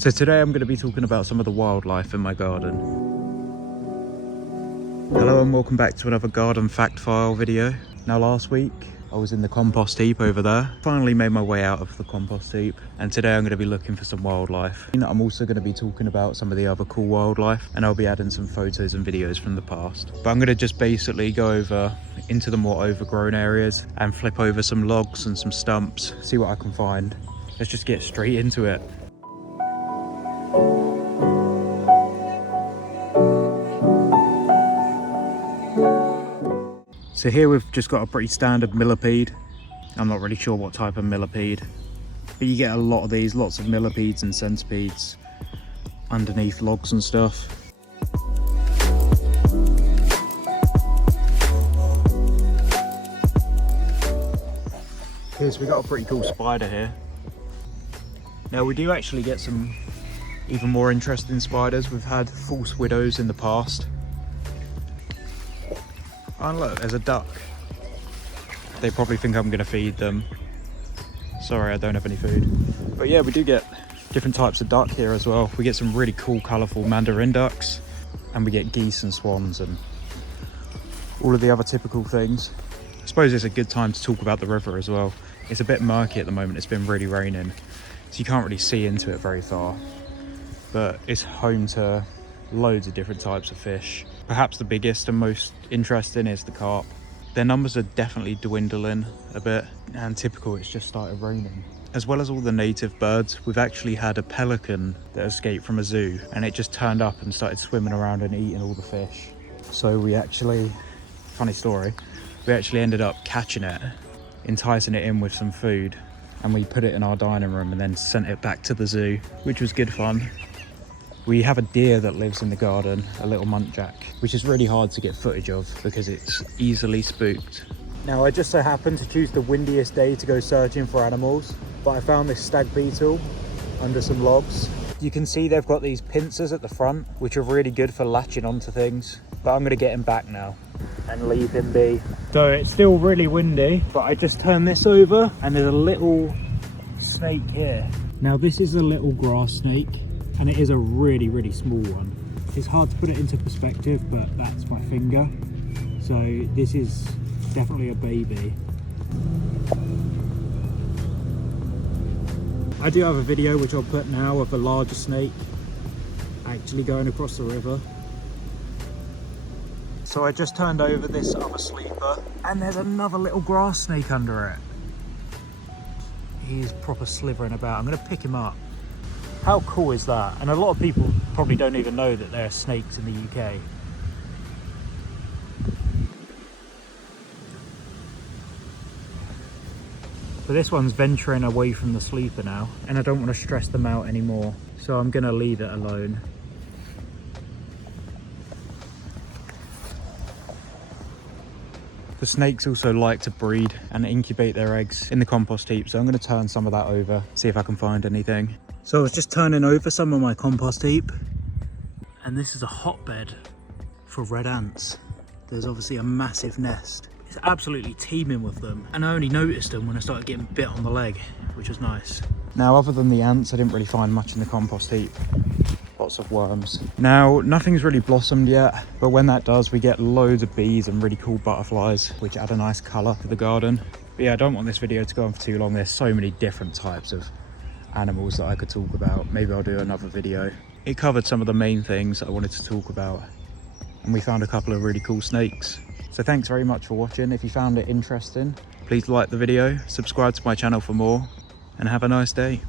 So today I'm going to be talking about some of the wildlife in my garden. Hello and welcome back to another garden fact file video. Now last week I was in the compost heap over there. Finally made my way out of the compost heap, and today I'm going to be looking for some wildlife. I'm also going to be talking about some of the other cool wildlife, and I'll be adding some photos and videos from the past. But I'm going to just basically go over into the more overgrown areas and flip over some logs and some stumps, see what I can find. Let's just get straight into it. So here we've just got a pretty standard millipede. I'm not really sure what type of millipede, but you get a lot of these, lots of millipedes and centipedes underneath logs and stuff. Okay, so we got a pretty cool spider here. Now we do actually get some even more interesting spiders. We've had false widows in the past. Oh look, there's a duck. They probably think I'm gonna feed them. Sorry, I don't have any food. But yeah, we do get different types of duck here as well. We get some really cool, colourful Mandarin Ducks, and we get geese and swans and all of the other typical things. I suppose it's a good time to talk about the river as well. It's a bit murky at the moment, it's been really raining, so you can't really see into it very far. But it's home to loads of different types of fish. Perhaps the biggest and most interesting is the carp. Their numbers are definitely dwindling a bit, and typical, it's just started raining. As well as all the native birds, we've actually had a pelican that escaped from a zoo, and it just turned up and started swimming around and eating all the fish. So we actually, funny story, we actually ended up catching it, enticing it in with some food, and we put it in our dining room and then sent it back to the zoo, which was good fun. We have a deer that lives in the garden, a little muntjac, which is really hard to get footage of because it's easily spooked. Now I just so happened to choose the windiest day to go searching for animals, but I found this stag beetle under some logs. You can see they've got these pincers at the front, which are really good for latching onto things, but I'm going to get him back now and leave him be. So it's still really windy, but I just turned this over and there's a little snake here. Now this is a little grass snake, and it is a really, really small one. It's hard to put it into perspective, but that's my finger. So this is definitely a baby. I do have a video which I'll put now of a larger snake actually going across the river. So I just turned over this other sleeper, and there's another little grass snake under it. He's proper slithering about. I'm gonna pick him up. How cool is that? And a lot of people probably don't even know that there are snakes in the UK. So this one's venturing away from the sleeper now, and I don't want to stress them out anymore, so I'm going to leave it alone. The snakes also like to breed and incubate their eggs in the compost heap, so I'm going to turn some of that over, see if I can find anything. So I was just turning over some of my compost heap, and this is a hotbed for red ants. There's obviously a massive nest. It's absolutely teeming with them, and I only noticed them when I started getting bit on the leg, which was nice. Now, other than the ants, I didn't really find much in the compost heap. Lots of worms. Now, nothing's really blossomed yet, but when that does, we get loads of bees and really cool butterflies, which add a nice colour to the garden. But yeah, I don't want this video to go on for too long. There's so many different types of animals that I could talk about. Maybe I'll do another video. It covered some of the main things that I wanted to talk about, and we found a couple of really cool snakes. So thanks very much for watching. If you found it interesting, please like the video, subscribe to my channel for more, and have a nice day.